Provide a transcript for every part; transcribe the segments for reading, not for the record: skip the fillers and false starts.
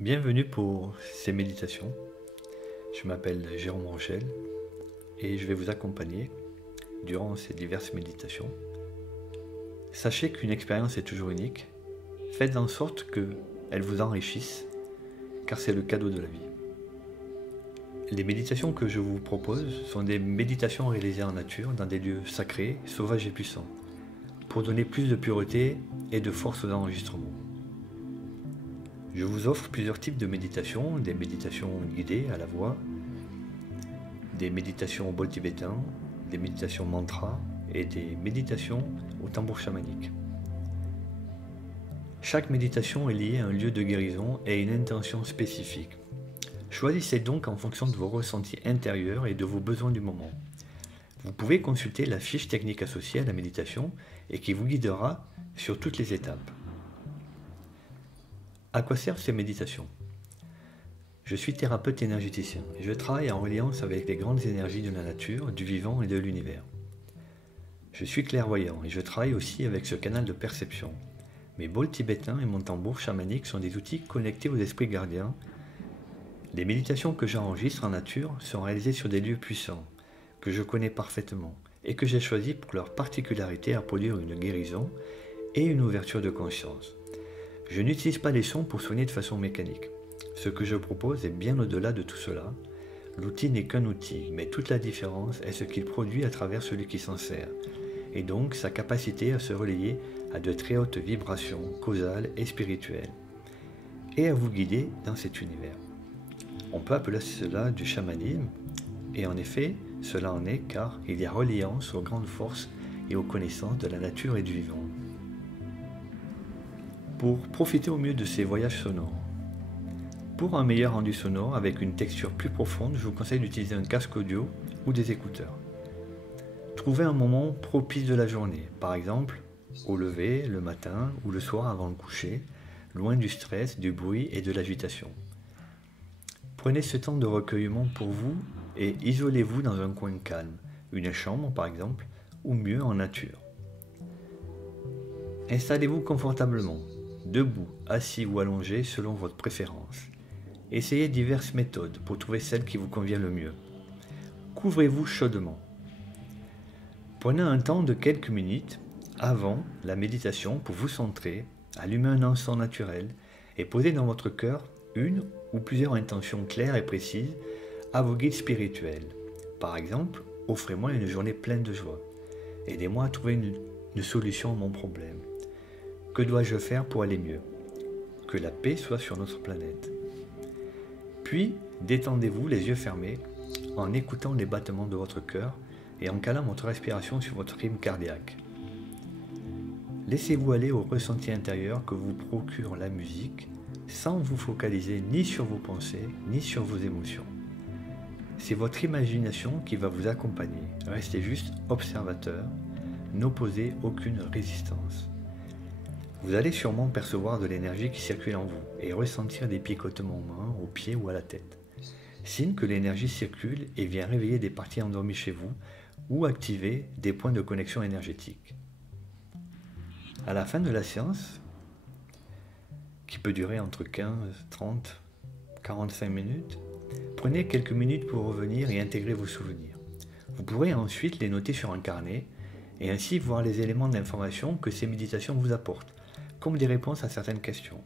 Bienvenue pour ces méditations. Je m'appelle Jérôme Rochel et je vais vous accompagner durant ces diverses méditations. Sachez qu'une expérience est toujours unique. Faites en sorte qu'elle vous enrichisse, car c'est le cadeau de la vie. Les méditations que je vous propose sont des méditations réalisées en nature, dans des lieux sacrés, sauvages et puissants, pour donner plus de pureté et de force aux enregistrements. Je vous offre plusieurs types de méditations, des méditations guidées à la voix, des méditations au bol tibétain, des méditations mantra et des méditations au tambour chamanique. Chaque méditation est liée à un lieu de guérison et à une intention spécifique. Choisissez donc en fonction de vos ressentis intérieurs et de vos besoins du moment. Vous pouvez consulter la fiche technique associée à la méditation et qui vous guidera sur toutes les étapes. À quoi servent ces méditations? Je suis thérapeute énergéticien et je travaille en reliance avec les grandes énergies de la nature, du vivant et de l'univers. Je suis clairvoyant et je travaille aussi avec ce canal de perception. Mes bols tibétains et mon tambour chamanique sont des outils connectés aux esprits gardiens. Les méditations que j'enregistre en nature sont réalisées sur des lieux puissants, que je connais parfaitement et que j'ai choisis pour leur particularité à produire une guérison et une ouverture de conscience. Je n'utilise pas les sons pour soigner de façon mécanique. Ce que je propose est bien au-delà de tout cela. L'outil n'est qu'un outil, mais toute la différence est ce qu'il produit à travers celui qui s'en sert, et donc sa capacité à se relayer à de très hautes vibrations causales et spirituelles, et à vous guider dans cet univers. On peut appeler cela du chamanisme, et en effet, cela en est car il y a reliance aux grandes forces et aux connaissances de la nature et du vivant. Pour profiter au mieux de ces voyages sonores. Pour un meilleur rendu sonore avec une texture plus profonde, je vous conseille d'utiliser un casque audio ou des écouteurs. Trouvez un moment propice de la journée, par exemple au lever, le matin ou le soir avant le coucher, loin du stress, du bruit et de l'agitation. Prenez ce temps de recueillement pour vous et isolez-vous dans un coin calme, une chambre par exemple, ou mieux en nature. Installez-vous confortablement, debout, assis ou allongé selon votre préférence. Essayez diverses méthodes pour trouver celle qui vous convient le mieux. Couvrez-vous chaudement. Prenez un temps de quelques minutes avant la méditation pour vous centrer, allumer un encens naturel et poser dans votre cœur une ou plusieurs intentions claires et précises à vos guides spirituels. Par exemple, offrez-moi une journée pleine de joie. Aidez-moi à trouver une solution à mon problème. Que dois-je faire pour aller mieux? Que la paix soit sur notre planète. Puis, détendez-vous les yeux fermés en écoutant les battements de votre cœur et en calant votre respiration sur votre rythme cardiaque. Laissez-vous aller au ressenti intérieur que vous procure la musique sans vous focaliser ni sur vos pensées ni sur vos émotions. C'est votre imagination qui va vous accompagner. Restez juste observateur, n'opposez aucune résistance. Vous allez sûrement percevoir de l'énergie qui circule en vous et ressentir des picotements aux mains, aux pieds ou à la tête. Signe que l'énergie circule et vient réveiller des parties endormies chez vous ou activer des points de connexion énergétique. À la fin de la séance, qui peut durer entre 15, 30, 45 minutes, prenez quelques minutes pour revenir et intégrer vos souvenirs. Vous pourrez ensuite les noter sur un carnet et ainsi voir les éléments d'information que ces méditations vous apportent, comme des réponses à certaines questions.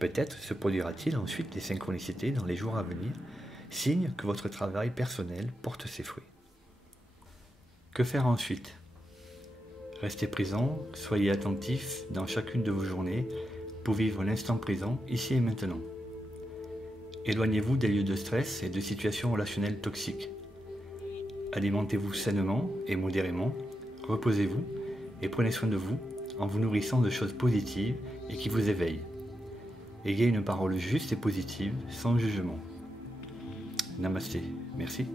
Peut-être se produira-t-il ensuite des synchronicités dans les jours à venir, signe que votre travail personnel porte ses fruits. Que faire ensuite? Restez présent, soyez attentif dans chacune de vos journées pour vivre l'instant présent, ici et maintenant. Éloignez-vous des lieux de stress et de situations relationnelles toxiques. Alimentez-vous sainement et modérément, reposez-vous et prenez soin de vous en vous nourrissant de choses positives et qui vous éveillent. Ayez une parole juste et positive, sans jugement. Namasté. Merci.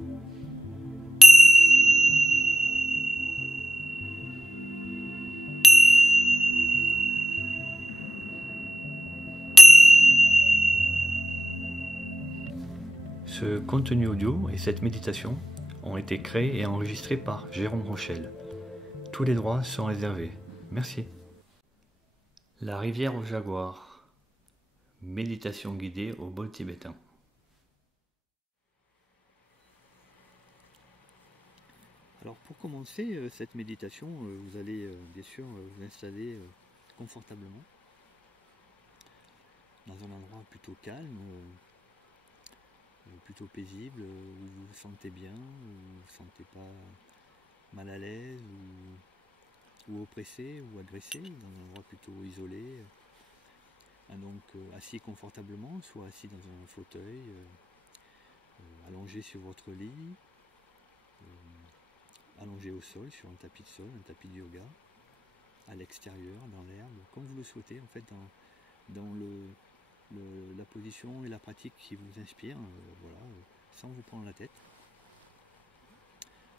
Ce contenu audio et cette méditation ont été créés et enregistrés par Jérôme Rochel. Tous les droits sont réservés. Merci. La rivière au jaguar. Méditation guidée au bol tibétain. Alors pour commencer cette méditation, vous allez bien sûr vous installer confortablement dans un endroit plutôt calme, plutôt paisible, où vous vous sentez bien, où vous ne vous sentez pas mal à l'aise ou oppressé ou agressé, dans un endroit plutôt isolé. Donc assis confortablement, soit assis dans un fauteuil, allongé sur votre lit, allongé au sol, sur un tapis de sol, un tapis de yoga, à l'extérieur, dans l'herbe, comme vous le souhaitez, en fait, dans la position et la pratique qui vous inspire, voilà, sans vous prendre la tête.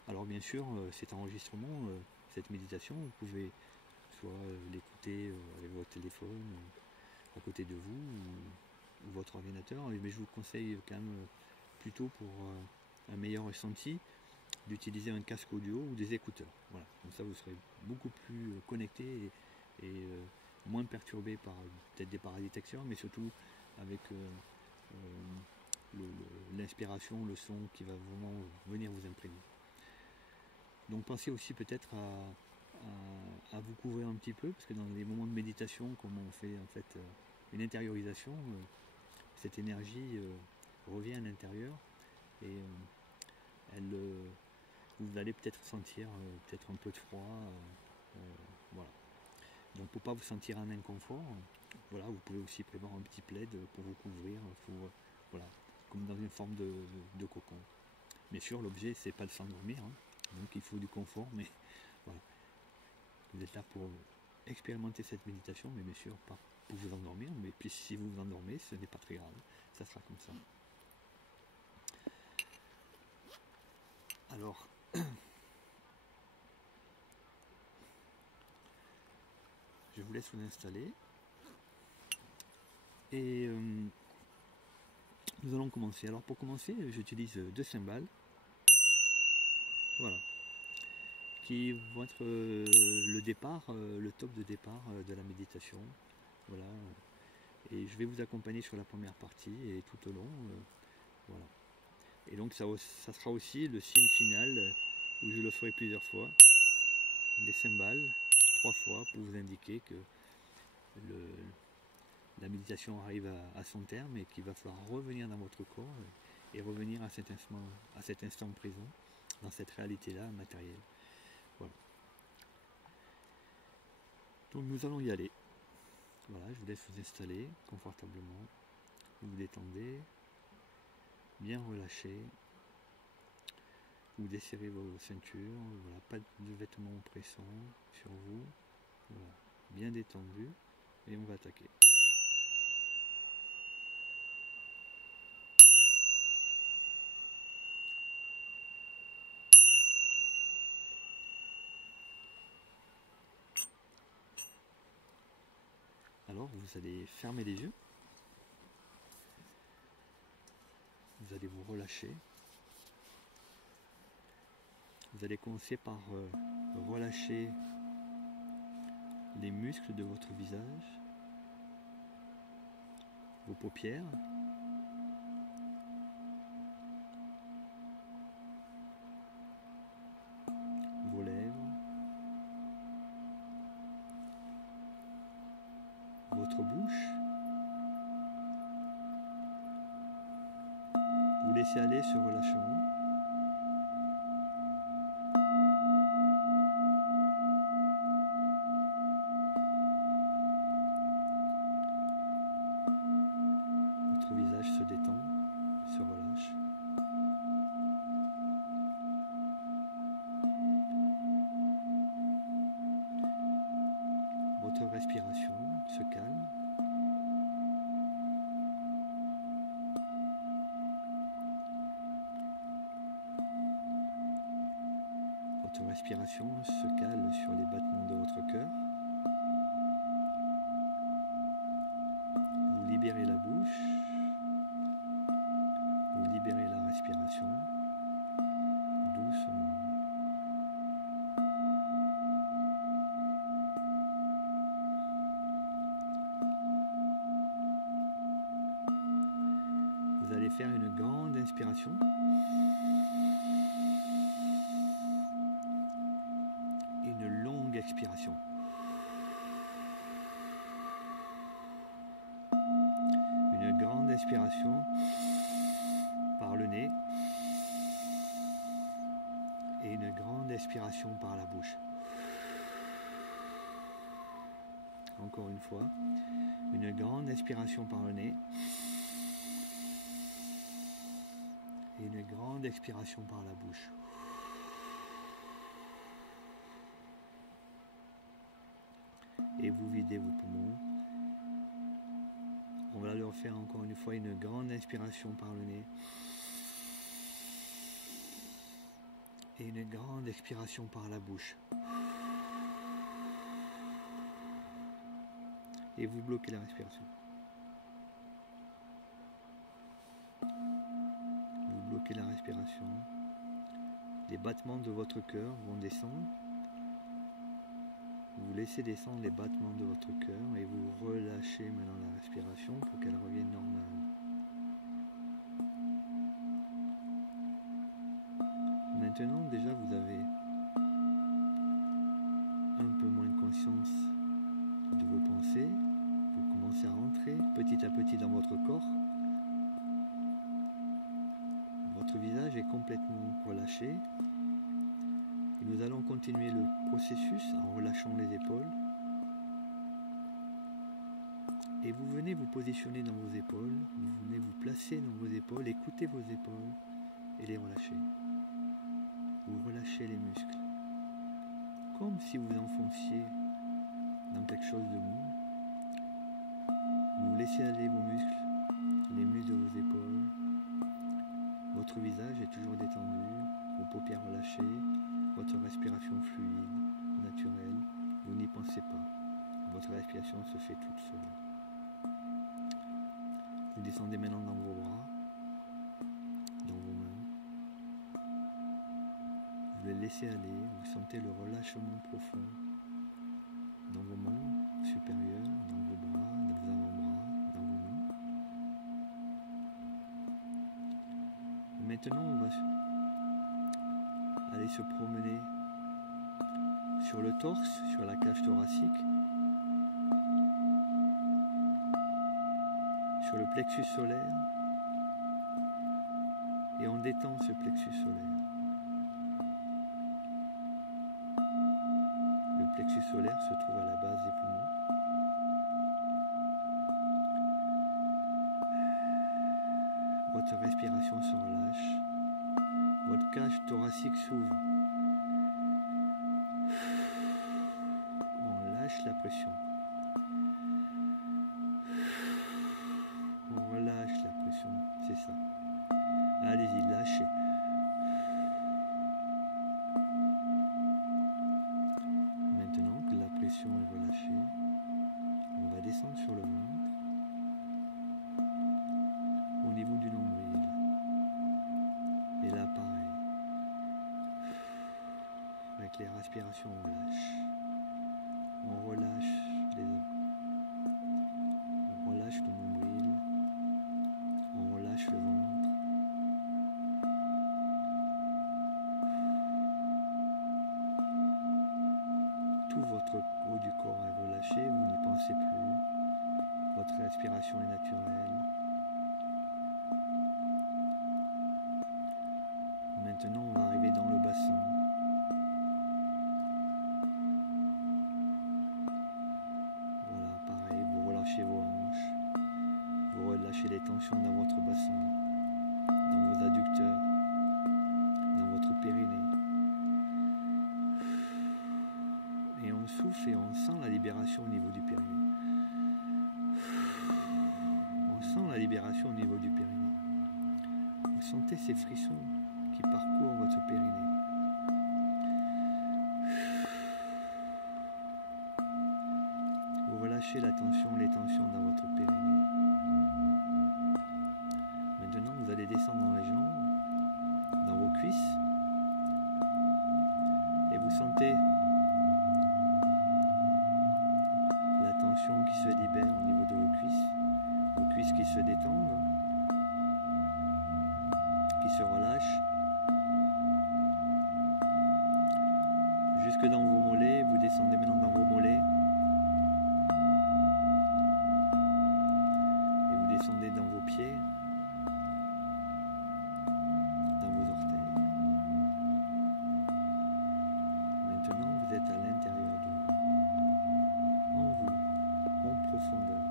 Alors bien sûr, cet enregistrement, cette méditation, vous pouvez soit l'écouter avec votre téléphone à côté de vous ou votre ordinateur, mais je vous conseille quand même plutôt pour un meilleur ressenti d'utiliser un casque audio ou des écouteurs. Voilà. Comme ça vous serez beaucoup plus connecté et moins perturbé par peut-être des parasites extérieurs, mais surtout avec l'inspiration, le son qui va vraiment venir vous imprégner. Donc pensez aussi peut-être à vous couvrir un petit peu, parce que dans les moments de méditation, comme on fait en fait une intériorisation, cette énergie revient à l'intérieur et vous allez peut-être sentir peut-être un peu de froid, voilà. Donc pour ne pas vous sentir en inconfort, voilà, vous pouvez aussi prévoir un petit plaid pour vous couvrir, voilà, comme dans une forme de cocon. Bien sûr, l'objet c'est pas de s'endormir, hein, donc il faut du confort, mais voilà. Vous êtes là pour expérimenter cette méditation, mais bien sûr pas pour vous endormir, mais puis si vous vous endormez, ce n'est pas très grave, ça sera comme ça. Alors, je vous laisse vous installer et nous allons commencer. Alors pour commencer, j'utilise deux cymbales, voilà, qui vont être le départ, le top de départ de la méditation, voilà. Et je vais vous accompagner sur la première partie et tout au long, voilà. Et donc ça sera aussi le signe final où je le ferai plusieurs fois, des cymbales, 3 fois pour vous indiquer que la méditation arrive à son terme et qu'il va falloir revenir dans votre corps et revenir à cet instant présent, dans cette réalité-là matérielle. Voilà. Donc nous allons y aller. Voilà, je vous laisse vous installer confortablement, vous vous détendez, bien relâché, vous desserrez vos ceintures, voilà, pas de vêtements oppressants sur vous, voilà, bien détendu, et on va attaquer. Alors vous allez fermer les yeux, vous allez vous relâcher. Vous allez commencer par relâcher les muscles de votre visage, vos paupières, vos lèvres, votre bouche. Vous laissez aller ce relâchement. Votre visage se détend, se relâche. Votre respiration se calme. Votre respiration se cale sur les battements de votre cœur. Vous libérez la bouche. Vous libérez la respiration doucement. allez faire une grande inspiration. Et une longue expiration. Une grande inspiration par le nez. Et une grande expiration par la bouche. Encore une fois, une grande inspiration par le nez et une grande expiration par la bouche. Et vous videz vos poumons. On va le refaire encore une fois, une grande inspiration par le nez et une grande expiration par la bouche. Et vous bloquez la respiration. Vous bloquez la respiration. Les battements de votre cœur vont descendre. Vous laissez descendre les battements de votre cœur et vous relâchez maintenant la respiration pour qu'elle revienne normale. Maintenant, déjà, vous avez un peu moins de conscience de vos pensées. Vous commencez à rentrer petit à petit dans votre corps. Votre visage est complètement relâché. Et nous allons continuer le processus en relâchant les épaules. Et vous venez vous positionner dans vos épaules. Vous venez vous placer dans vos épaules. Écoutez vos épaules et les relâchez. Vous relâchez les muscles. Comme si vous enfonciez dans quelque chose de mou. Vous laissez aller vos muscles, les muscles de vos épaules. Votre visage est toujours détendu, vos paupières relâchées, votre respiration fluide, naturelle. Vous n'y pensez pas. Votre respiration se fait toute seule. Vous descendez maintenant dans vos bras, dans vos mains. Vous les laissez aller, vous sentez le relâchement profond dans vos mains supérieures, dans vos bras, dans vos avant-bras, dans vos mains. Et maintenant, on va aller se promener sur le torse, sur la cage thoracique, sur le plexus solaire, et on détend ce plexus solaire. Le plexus solaire se trouve à la base des poumons. Votre respiration se relâche. Votre cage thoracique s'ouvre. On lâche la pression. On relâche la pression. C'est ça. Allez-y, lâchez. Maintenant que la pression est relâchée, on va descendre sur le ventre, au niveau du nombril. Et là, pareil. Avec les respirations, on lâche. On relâche on relâche le nombril. On relâche le ventre. Tout votre haut du corps est relâché, vous n'y pensez plus. Votre respiration est naturelle. Maintenant, on va arriver dans le bassin. Voilà, pareil, vous relâchez vos hanches. Vous relâchez les tensions dans votre bassin, dans vos adducteurs, dans votre périnée. Et on souffle et on sent la libération au niveau du périnée. On sent la libération au niveau du périnée. Vous sentez ces frissons qui parcourent votre périnée. Vous relâchez la tension, les tensions dans votre périnée. Maintenant, vous allez descendre dans les jambes, dans vos cuisses, et vous sentez la tension qui se libère au niveau de vos cuisses qui se détendent. qui se relâche jusque dans vos mollets. Vous descendez maintenant dans vos mollets et vous descendez dans vos pieds, dans vos orteils. Maintenant vous êtes à l'intérieur de vous, en vous, en profondeur.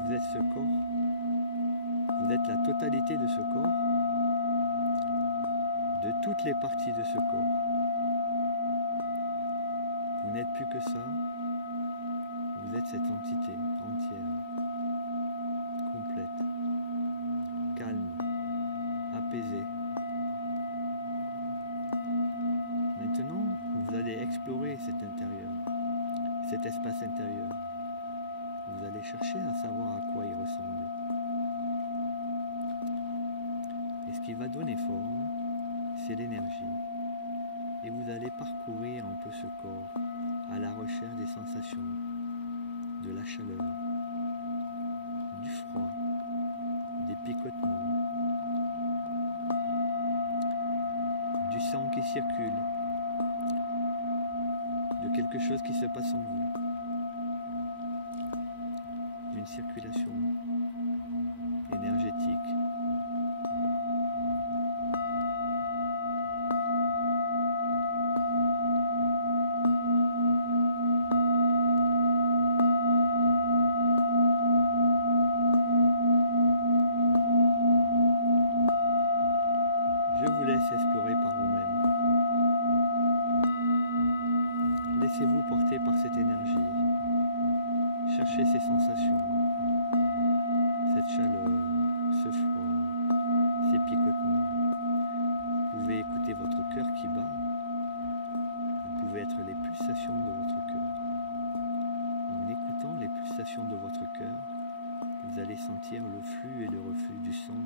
Vous êtes ce corps, vous êtes la totalité de ce corps, de toutes les parties de ce corps. Vous n'êtes plus que ça, vous êtes cette entité entière, complète, calme, apaisée. Maintenant, vous allez explorer cet intérieur, cet espace intérieur. Vous allez chercher à savoir à quoi il ressemble. Et ce qui va donner forme, c'est l'énergie. Et vous allez parcourir un peu ce corps à la recherche des sensations, de la chaleur, du froid, des picotements, du sang qui circule, de quelque chose qui se passe en vous, d'une circulation énergétique. Je vous laisse explorer par vous-même. Laissez-vous porter par cette énergie. Cherchez ces sensations, cette chaleur, ce froid, ces picotements. Vous pouvez écouter votre cœur qui bat. Vous pouvez être les pulsations de votre cœur. En écoutant les pulsations de votre cœur, vous allez sentir le flux et le reflux du sang.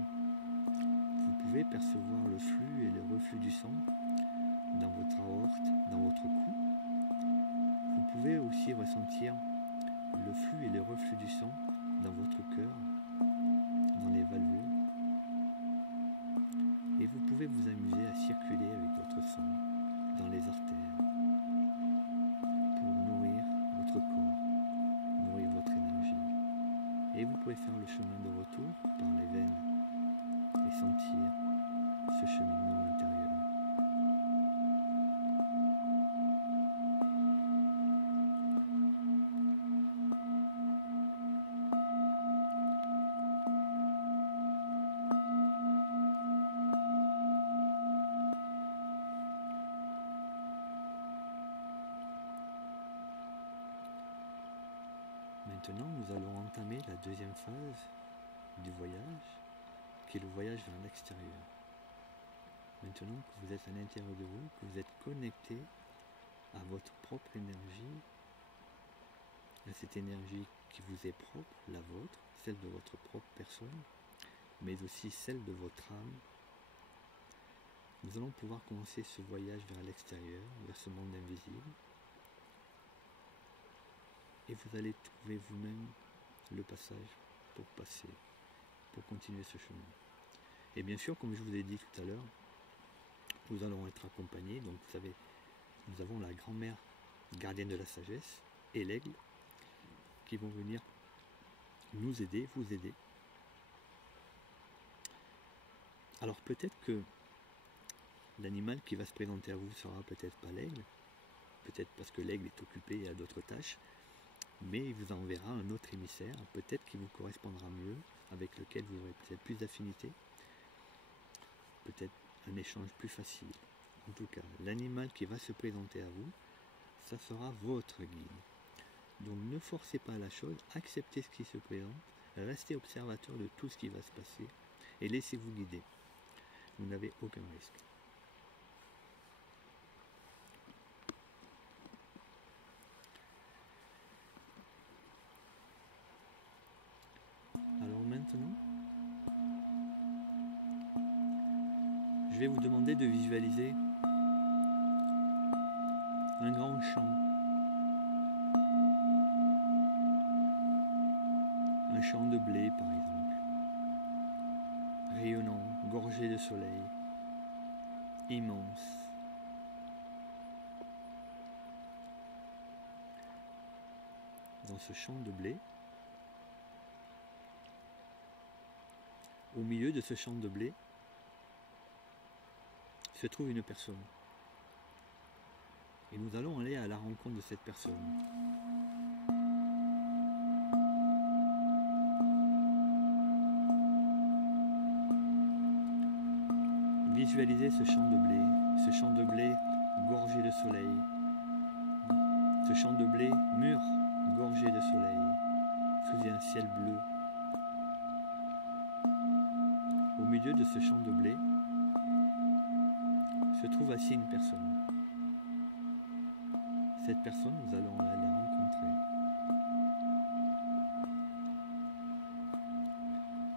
Vous pouvez percevoir le flux et le reflux du sang dans votre aorte, dans votre cou. Vous pouvez aussi ressentir le flux et le reflux du sang dans votre cœur, dans les valvules. Et vous pouvez vous amuser à circuler avec votre sang dans les artères pour nourrir votre corps, nourrir votre énergie. Et vous pouvez faire le chemin de retour par les veines et sentir ce cheminement intérieur. Maintenant, nous allons entamer la deuxième phase du voyage, qui est le voyage vers l'extérieur. Maintenant que vous êtes à l'intérieur de vous, que vous êtes connecté à votre propre énergie, à cette énergie qui vous est propre, la vôtre, celle de votre propre personne, mais aussi celle de votre âme, nous allons pouvoir commencer ce voyage vers l'extérieur, vers ce monde invisible. Et vous allez trouver vous-même le passage pour passer, pour continuer ce chemin. Et bien sûr, comme je vous ai dit tout à l'heure, nous allons être accompagnés. Donc vous savez, nous avons la grand-mère gardienne de la sagesse et l'aigle qui vont venir nous aider, vous aider. Alors peut-être que l'animal qui va se présenter à vous sera peut-être pas l'aigle, peut-être parce que l'aigle est occupé et a d'autres tâches, mais il vous enverra un autre émissaire, peut-être qui vous correspondra mieux, avec lequel vous aurez peut-être plus d'affinité, peut-être un échange plus facile. En tout cas, l'animal qui va se présenter à vous, ça sera votre guide. Donc ne forcez pas la chose, acceptez ce qui se présente, restez observateur de tout ce qui va se passer et laissez-vous guider. Vous n'avez aucun risque. Alors maintenant, je vais vous demander de visualiser un grand champ, un champ de blé par exemple, rayonnant gorgé de soleil, immense. Dans ce champ de blé, au milieu de ce champ de blé, se trouve une personne. Et nous allons aller à la rencontre de cette personne. Visualisez ce champ de blé gorgé de soleil, ce champ de blé mûr, gorgé de soleil, sous un ciel bleu. Au milieu de ce champ de blé se trouve assis une personne. Cette personne, nous allons aller la rencontrer.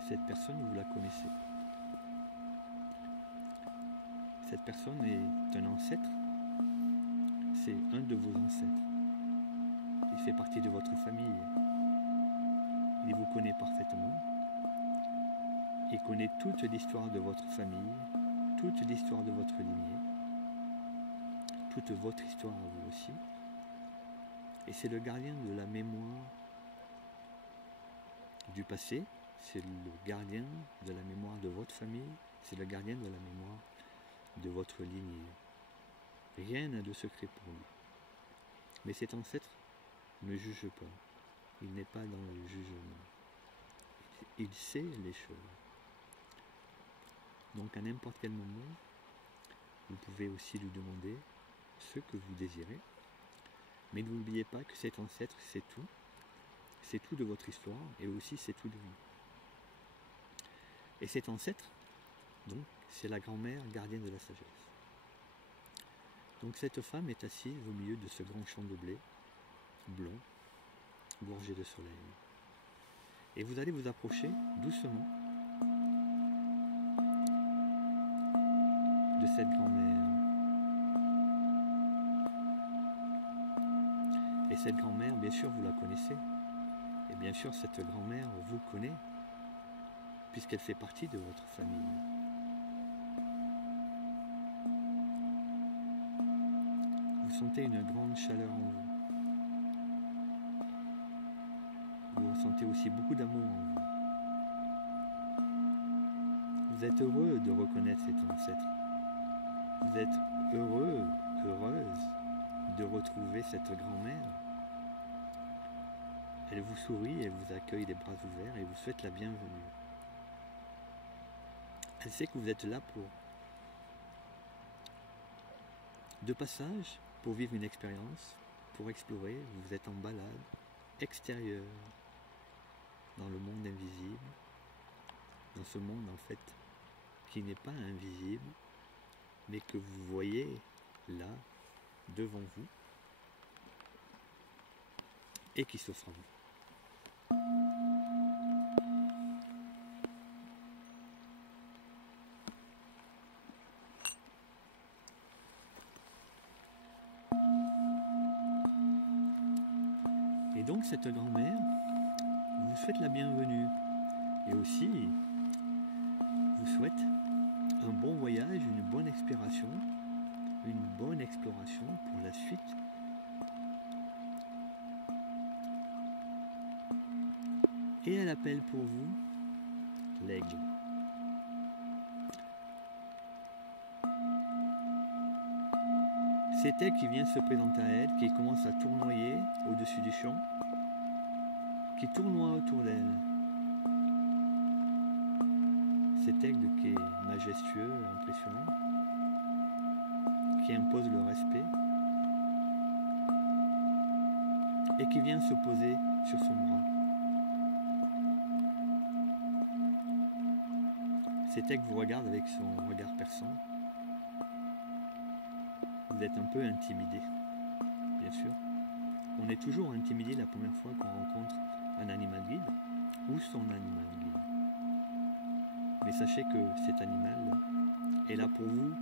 Cette personne, vous la connaissez. Cette personne est un ancêtre. C'est un de vos ancêtres. Il fait partie de votre famille. Il vous connaît parfaitement. Il connaît toute l'histoire de votre famille, toute l'histoire de votre lignée, toute votre histoire à vous aussi. Et c'est le gardien de la mémoire du passé, c'est le gardien de la mémoire de votre famille, c'est le gardien de la mémoire de votre lignée. Rien n'a de secret pour lui. Mais cet ancêtre ne juge pas. Il n'est pas dans le jugement. Il sait les choses. Donc à n'importe quel moment, vous pouvez aussi lui demander ce que vous désirez. Mais n'oubliez pas que cet ancêtre, c'est tout. C'est tout de votre histoire et aussi c'est tout de vous. Et cet ancêtre, donc, c'est la grand-mère gardienne de la sagesse. Donc cette femme est assise au milieu de ce grand champ de blé, blond, gorgé de soleil. Et vous allez vous approcher doucement de cette grand-mère. Et cette grand-mère, bien sûr, vous la connaissez. Et bien sûr, cette grand-mère vous connaît, puisqu'elle fait partie de votre famille. Vous sentez une grande chaleur en vous. Vous ressentez aussi beaucoup d'amour en vous. Vous êtes heureux de reconnaître cet ancêtre. Vous êtes heureux, heureuse de retrouver cette grand-mère. Elle vous sourit, elle vous accueille les bras ouverts et vous souhaite la bienvenue. Elle sait que vous êtes là de passage, pour vivre une expérience, pour explorer. Vous êtes en balade extérieure dans le monde invisible, dans ce monde en fait qui n'est pas invisible, mais que vous voyez là, devant vous, et qui s'offre à vous. Et donc cette grand-mère vous souhaite la bienvenue et aussi vous souhaite un bon voyage, une bonne exploration pour la suite. Et elle appelle pour vous l'aigle. C'est elle qui vient se présenter à elle, qui commence à tournoyer au-dessus du champ, qui tournoie autour d'elle. Cet aigle qui est majestueux, impressionnant, qui impose le respect et qui vient se poser sur son bras. Cet aigle vous regarde avec son regard perçant. Vous êtes un peu intimidé, bien sûr. On est toujours intimidé la première fois qu'on rencontre un animal guide ou son animal guide. Mais sachez que cet animal est là pour vous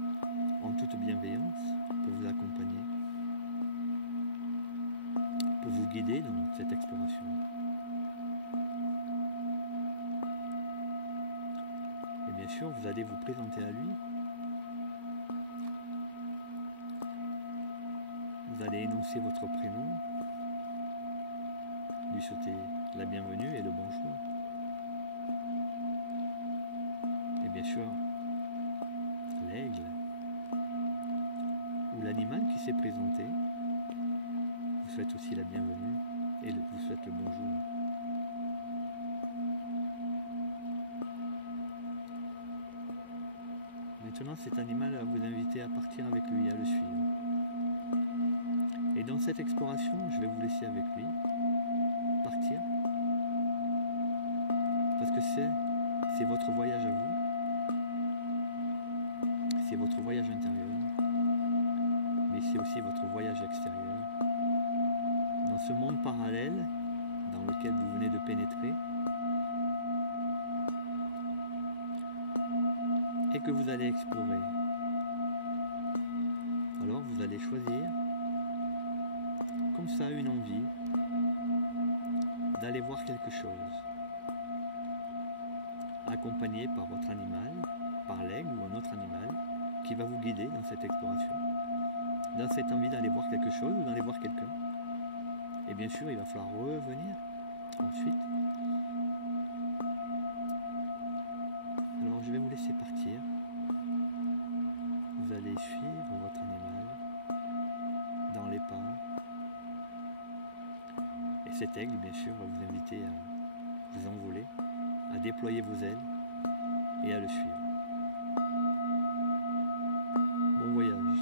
en toute bienveillance, pour vous accompagner, pour vous guider dans cette exploration. Et bien sûr, vous allez vous présenter à lui. Vous allez énoncer votre prénom, lui souhaiter la bienvenue et le bonjour. Et bien sûr, l'aigle ou l'animal qui s'est présenté vous souhaite aussi la bienvenue et vous souhaite le bonjour. Maintenant, cet animal va vous inviter à partir avec lui, à le suivre. Et dans cette exploration, je vais vous laisser avec lui partir. Parce que c'est votre voyage à vous. C'est votre voyage intérieur. Mais c'est aussi votre voyage extérieur. Dans ce monde parallèle dans lequel vous venez de pénétrer. Et que vous allez explorer. Alors vous allez choisir, comme ça, une envie d'aller voir quelque chose, accompagné par votre animal, par l'aigle ou un autre animal, qui va vous guider dans cette exploration, dans cette envie d'aller voir quelque chose ou d'aller voir quelqu'un. Et bien sûr, il va falloir revenir ensuite. Alors je vais vous laisser partir. Vous allez suivre votre animal dans les pas. Et cet aigle, bien sûr, va vous inviter à vous envoler, à déployer vos ailes et à le suivre. Bon voyage.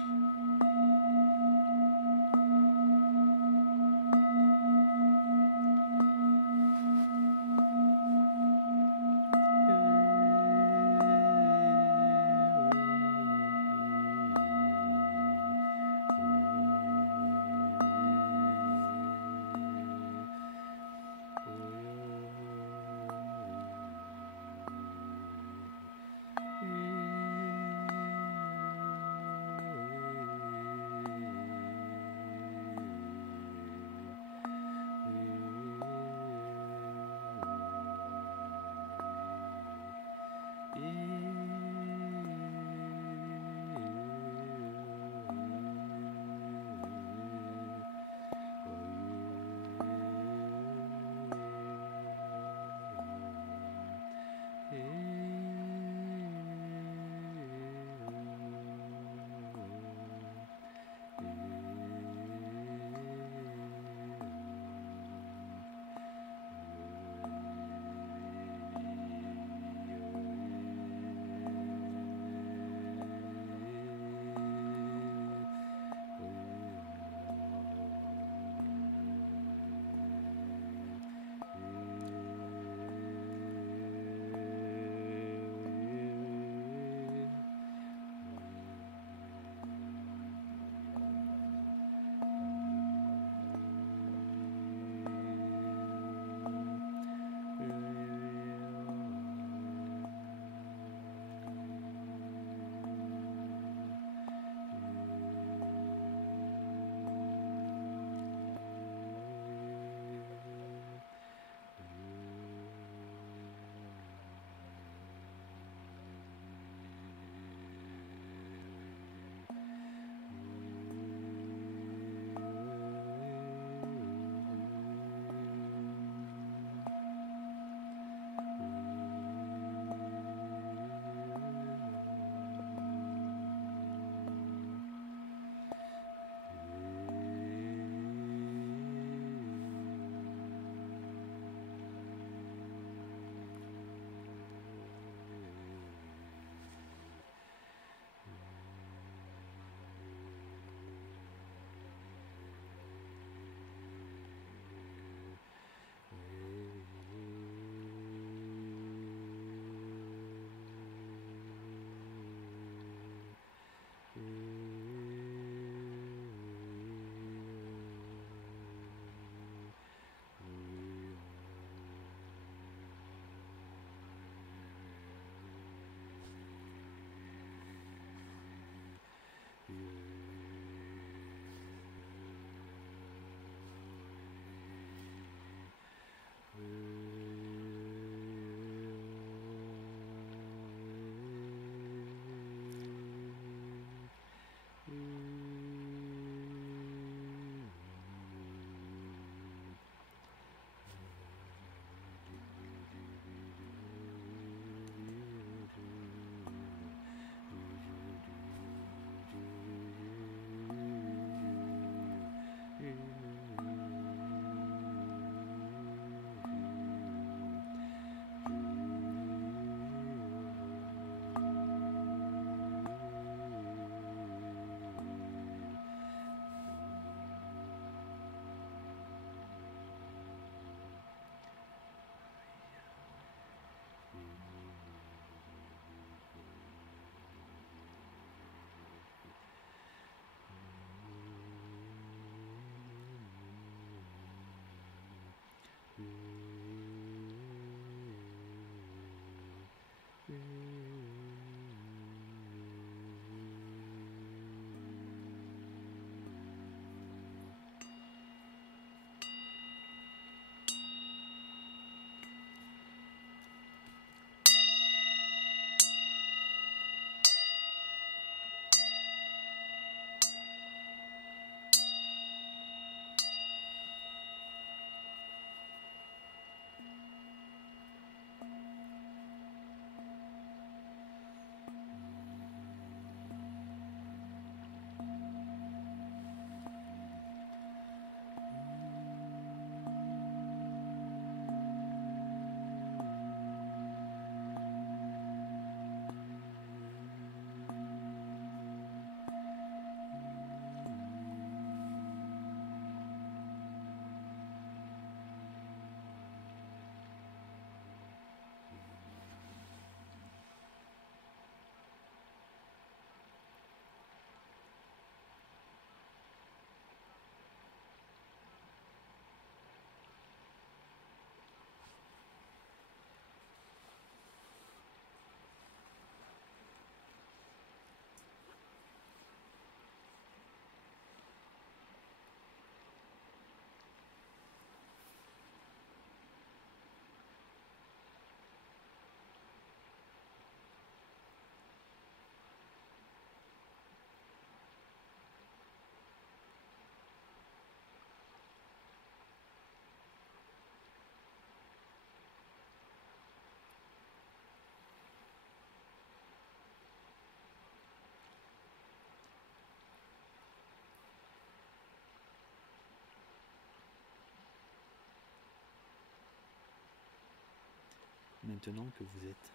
Maintenant que vous êtes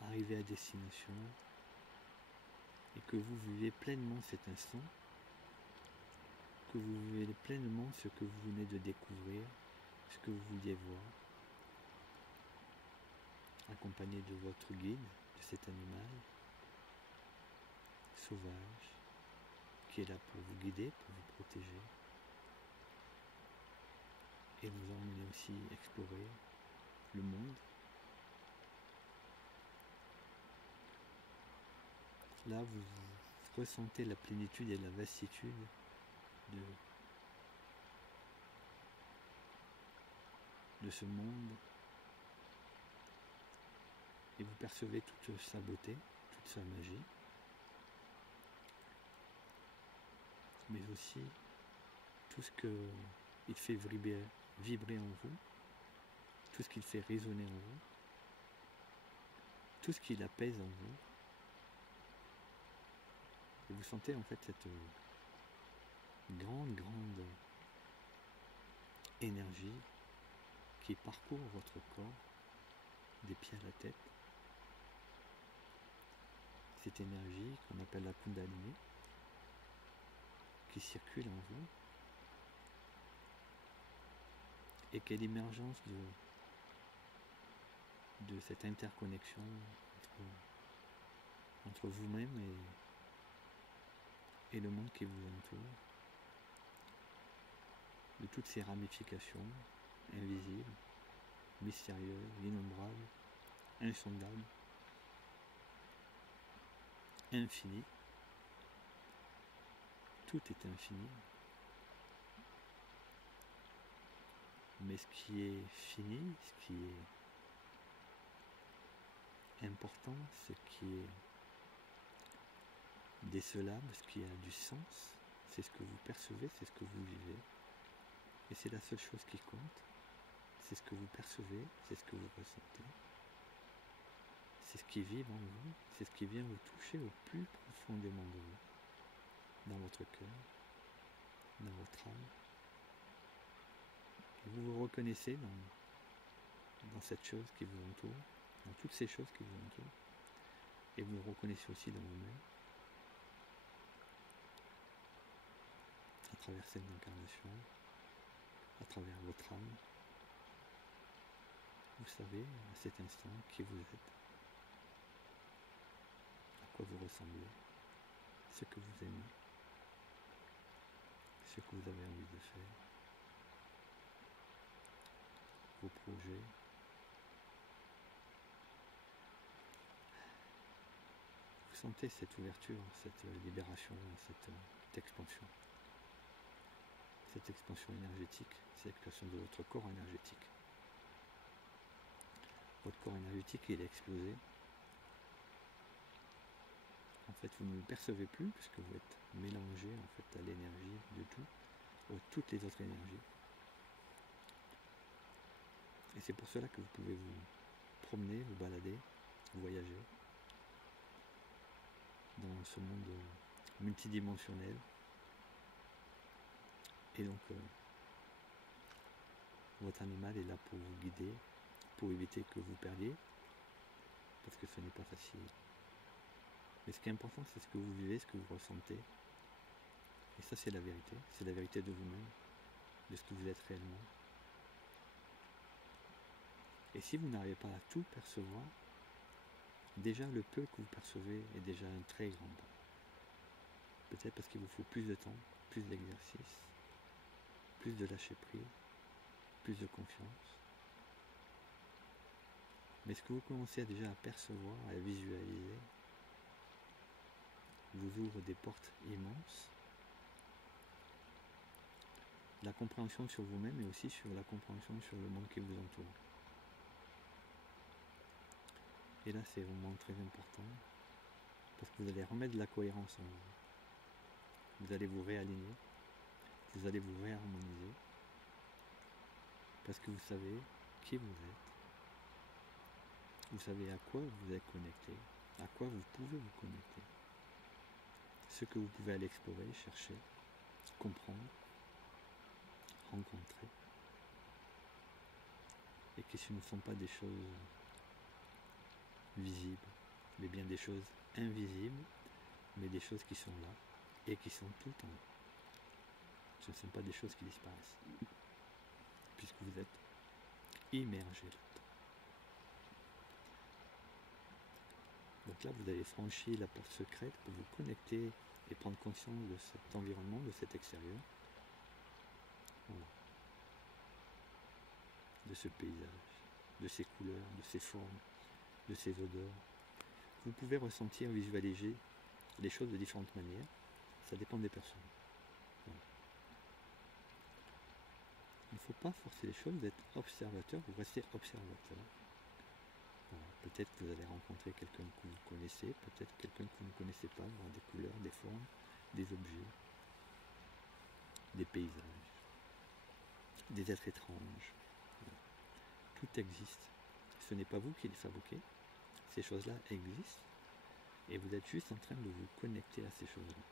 arrivé à destination et que vous vivez pleinement cet instant, que vous vivez pleinement ce que vous venez de découvrir, ce que vous vouliez voir, accompagné de votre guide, de cet animal sauvage qui est là pour vous guider, pour vous protéger et vous emmener aussi explorer le monde. Là, vous ressentez la plénitude et la vastitude de ce monde et vous percevez toute sa beauté, toute sa magie, mais aussi tout ce qu'il fait vibrer en vous, tout ce qu'il fait résonner en vous, tout ce qui l'apaise en vous. Et vous sentez en fait cette grande énergie qui parcourt votre corps, des pieds à la tête. Cette énergie qu'on appelle la Kundalini, qui circule en vous, et qui est l'émergence de cette interconnexion entre vous-même et le monde qui vous entoure, de toutes ces ramifications invisibles, mystérieuses, innombrables, insondables, infinies. Tout est infini. Mais ce qui est fini, ce qui est important, ce qui est décelable, ce qui a du sens, c'est ce que vous percevez, c'est ce que vous vivez. Et c'est la seule chose qui compte. C'est ce que vous percevez, c'est ce que vous ressentez. C'est ce qui vibre en vous, c'est ce qui vient vous toucher au plus profondément de vous, dans votre cœur, dans votre âme. Et vous vous reconnaissez dans cette chose qui vous entoure, dans toutes ces choses qui vous entourent. Et vous vous reconnaissez aussi dans vous-même, à travers cette incarnation, à travers votre âme. Vous savez à cet instant qui vous êtes, à quoi vous ressemblez, ce que vous aimez, ce que vous avez envie de faire, vos projets, ressentez cette ouverture, cette libération, cette expansion. Cette expansion énergétique, c'est l'expansion de votre corps énergétique. Votre corps énergétique, il est explosé. En fait, vous ne le percevez plus puisque vous êtes mélangé en fait, à l'énergie de tout, aux toutes les autres énergies. Et c'est pour cela que vous pouvez vous promener, vous balader, voyager dans ce monde multidimensionnel. Et donc, votre animal est là pour vous guider, pour éviter que vous perdiez, parce que ce n'est pas facile. Mais ce qui est important, c'est ce que vous vivez, ce que vous ressentez. Et ça, c'est la vérité de vous-même, de ce que vous êtes réellement. Et si vous n'arrivez pas à tout percevoir, déjà le peu que vous percevez est déjà un très grand pas. Peut-être parce qu'il vous faut plus de temps, plus d'exercice, plus de lâcher prise, plus de confiance. Mais ce que vous commencez déjà à percevoir, à visualiser, vous ouvre des portes immenses. La compréhension sur vous-même et aussi sur la compréhension sur le monde qui vous entoure. Et là, c'est vraiment très important parce que vous allez remettre de la cohérence en vous. Vous allez vous réaligner, vous allez vous réharmoniser parce que vous savez qui vous êtes, vous savez à quoi vous êtes connecté, à quoi vous pouvez vous connecter, ce que vous pouvez aller explorer, chercher, comprendre, rencontrer, et que ce ne sont pas des choses visibles, mais bien des choses invisibles, mais des choses qui sont là et qui sont tout le temps là. Ce ne sont pas des choses qui disparaissent, puisque vous êtes immergé là-dedans. Donc là, vous avez franchi la porte secrète pour vous connecter et prendre conscience de cet environnement, de cet extérieur. Voilà. De ce paysage, de ces couleurs, de ces formes, de ces odeurs. Vous pouvez ressentir, visualiser les choses de différentes manières. Ça dépend des personnes. Voilà. Il ne faut pas forcer les choses, vous êtes observateur, vous restez observateur. Voilà. Peut-être que vous allez rencontrer quelqu'un que vous connaissez, peut-être quelqu'un que vous ne connaissez pas, voir des couleurs, des formes, des objets, des paysages, des êtres étranges. Voilà. Tout existe. Ce n'est pas vous qui les fabriquez. Ces choses-là existent et vous êtes juste en train de vous connecter à ces choses-là.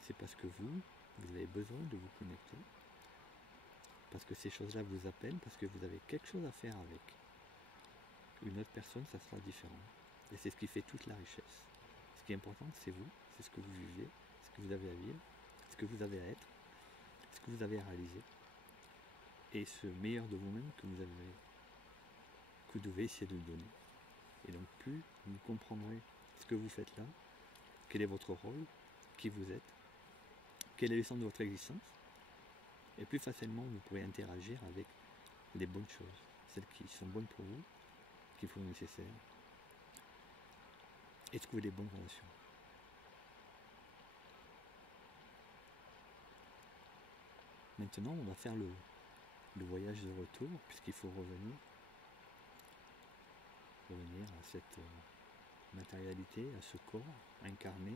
C'est parce que vous avez besoin de vous connecter, parce que ces choses-là vous appellent, parce que vous avez quelque chose à faire avec. Une autre personne, ça sera différent. Et c'est ce qui fait toute la richesse. Ce qui est important, c'est vous, c'est ce que vous vivez, ce que vous avez à vivre, ce que vous avez à être, ce que vous avez à réaliser. Et ce meilleur de vous-même que vous devez essayer de le donner. Et donc plus vous comprendrez ce que vous faites là, quel est votre rôle, qui vous êtes, quel est le sens de votre existence, et plus facilement vous pourrez interagir avec les bonnes choses, celles qui sont bonnes pour vous, qui vous sont nécessaires, et trouver les bonnes relations. Maintenant, on va faire le voyage de retour, puisqu'il faut revenir à cette matérialité, à ce corps incarné.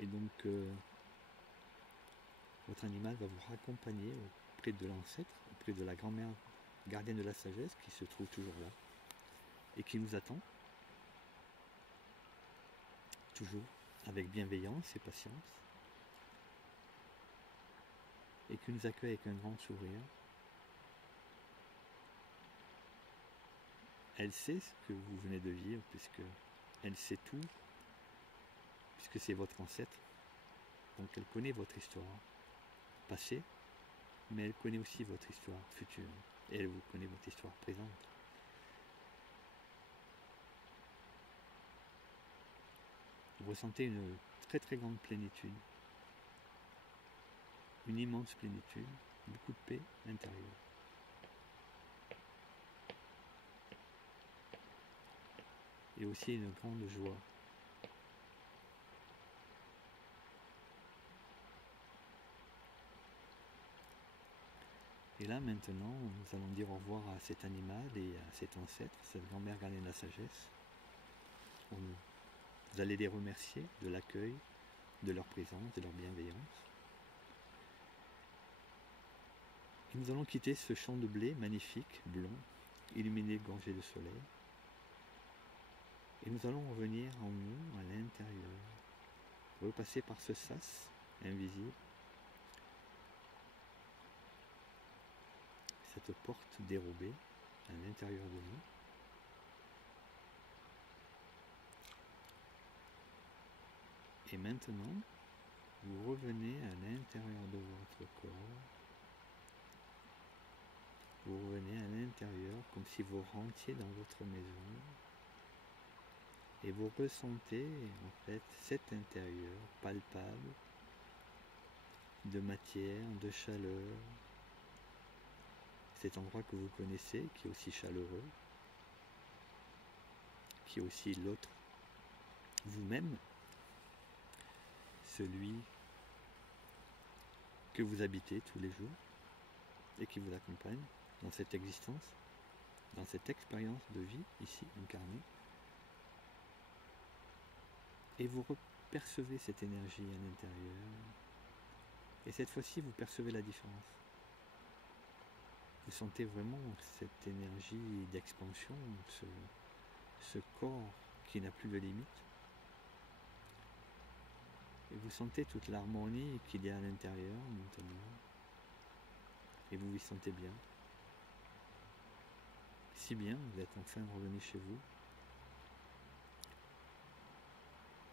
Et donc, votre animal va vous raccompagner auprès de l'ancêtre, auprès de la grand-mère gardienne de la sagesse qui se trouve toujours là et qui nous attend, toujours avec bienveillance et patience, et qui nous accueille avec un grand sourire. Elle sait ce que vous venez de vivre, puisque elle sait tout, puisque c'est votre ancêtre. Donc elle connaît votre histoire passée, mais elle connaît aussi votre histoire future. Et elle vous connaît votre histoire présente. Vous ressentez une très très grande plénitude, une immense plénitude, beaucoup de paix intérieure. et aussi une grande joie. Et là maintenant, nous allons dire au revoir à cet animal et à cet ancêtre, cette grand-mère gardienne de la sagesse. Vous allez les remercier de l'accueil, de leur présence, de leur bienveillance. Et nous allons quitter ce champ de blé magnifique, blond, illuminé, gorgé de soleil. Et nous allons revenir en nous, à l'intérieur, repasser par ce sas invisible, cette porte dérobée à l'intérieur de nous. Et maintenant, vous revenez à l'intérieur de votre corps. Vous revenez à l'intérieur comme si vous rentiez dans votre maison. Et vous ressentez en fait cet intérieur palpable de matière, de chaleur. Cet endroit que vous connaissez qui est aussi chaleureux, qui est aussi l'autre vous-même, celui que vous habitez tous les jours et qui vous accompagne dans cette existence, dans cette expérience de vie ici incarnée. Et vous percevez cette énergie à l'intérieur. Et cette fois-ci, vous percevez la différence. Vous sentez vraiment cette énergie d'expansion, ce corps qui n'a plus de limites. Et vous sentez toute l'harmonie qu'il y a à l'intérieur maintenant. Et vous vous sentez bien. Si bien, vous êtes enfin revenu chez vous.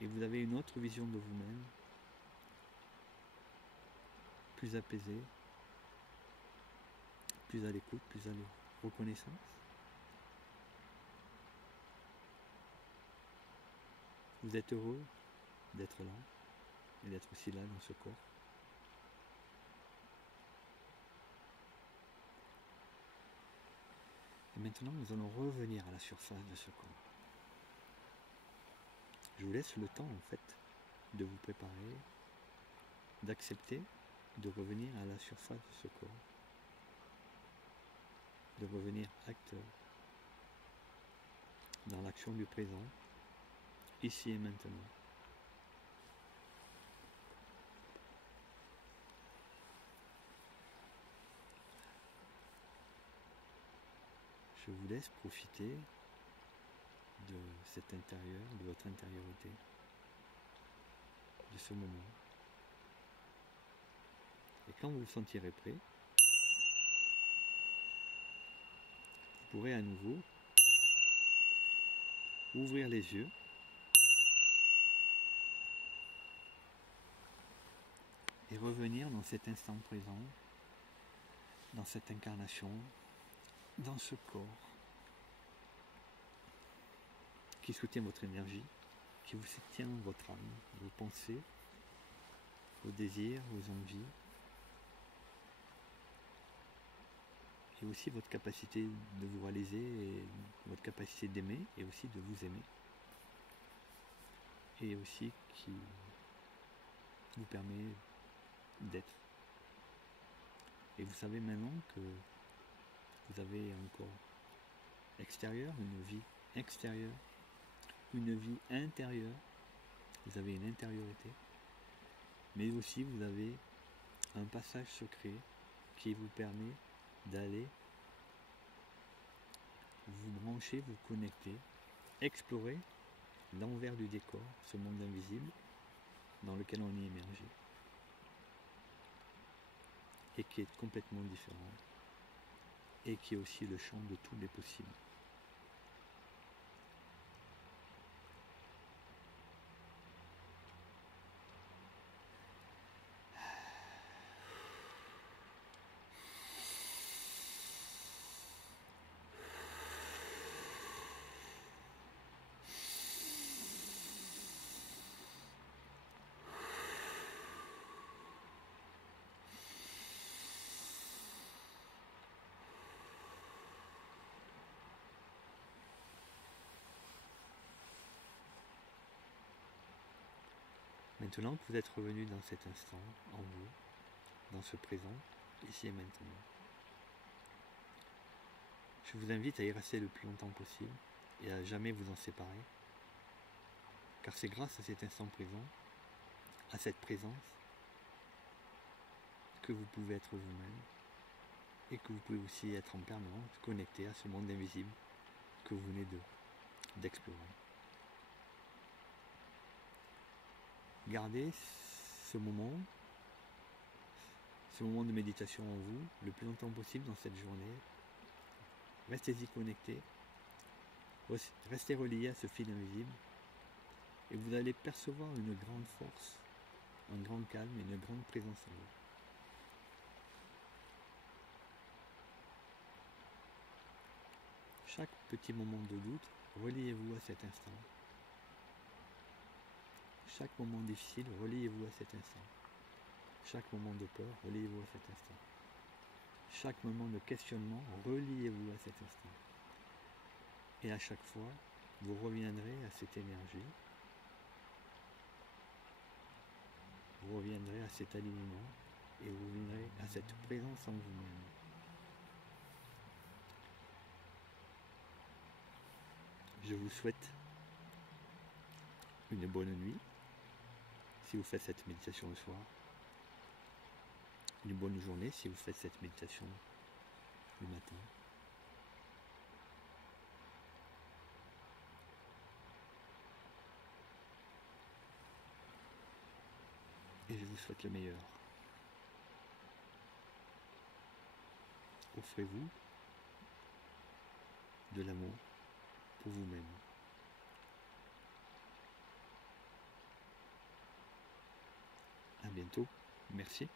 Et vous avez une autre vision de vous-même, plus apaisée, plus à l'écoute, plus à la reconnaissance. Vous êtes heureux d'être là et d'être aussi là dans ce corps. Et maintenant, nous allons revenir à la surface de ce corps. Je vous laisse le temps, en fait, de vous préparer, d'accepter de revenir à la surface de ce corps, de revenir acteur dans l'action du présent, ici et maintenant. Je vous laisse profiter de cet intérieur, de votre intériorité, de ce moment. Et quand vous vous sentirez prêt, vous pourrez à nouveau ouvrir les yeux et revenir dans cet instant présent, dans cette incarnation, dans ce corps qui soutient votre énergie, qui vous soutient votre âme, vos pensées, vos désirs, vos envies, et aussi votre capacité de vous réaliser, et votre capacité d'aimer, et aussi de vous aimer, et aussi qui vous permet d'être. Et vous savez maintenant que vous avez un corps extérieur, une vie extérieure, une vie intérieure, vous avez une intériorité, mais aussi vous avez un passage secret qui vous permet d'aller vous brancher, vous connecter, explorer l'envers du décor, ce monde invisible dans lequel on est immergé et qui est complètement différent et qui est aussi le champ de tous les possibles. Maintenant que vous êtes revenu dans cet instant, en vous, dans ce présent, ici et maintenant, je vous invite à y rester le plus longtemps possible et à jamais vous en séparer, car c'est grâce à cet instant présent, à cette présence, que vous pouvez être vous-même et que vous pouvez aussi être en permanence connecté à ce monde invisible que vous venez d'explorer. Gardez ce moment de méditation en vous le plus longtemps possible dans cette journée. Restez-y connecté, restez relié à ce fil invisible et vous allez percevoir une grande force, un grand calme et une grande présence en vous. Chaque petit moment de doute, reliez-vous à cet instant. Chaque moment difficile, reliez-vous à cet instant. Chaque moment de peur, reliez-vous à cet instant. Chaque moment de questionnement, reliez-vous à cet instant. Et à chaque fois, vous reviendrez à cette énergie. Vous reviendrez à cet alignement et vous reviendrez à cette présence en vous-même. Je vous souhaite une bonne nuit si vous faites cette méditation le soir. Une bonne journée si vous faites cette méditation le matin. Et je vous souhaite le meilleur. Offrez-vous de l'amour pour vous-même. À bientôt. Merci.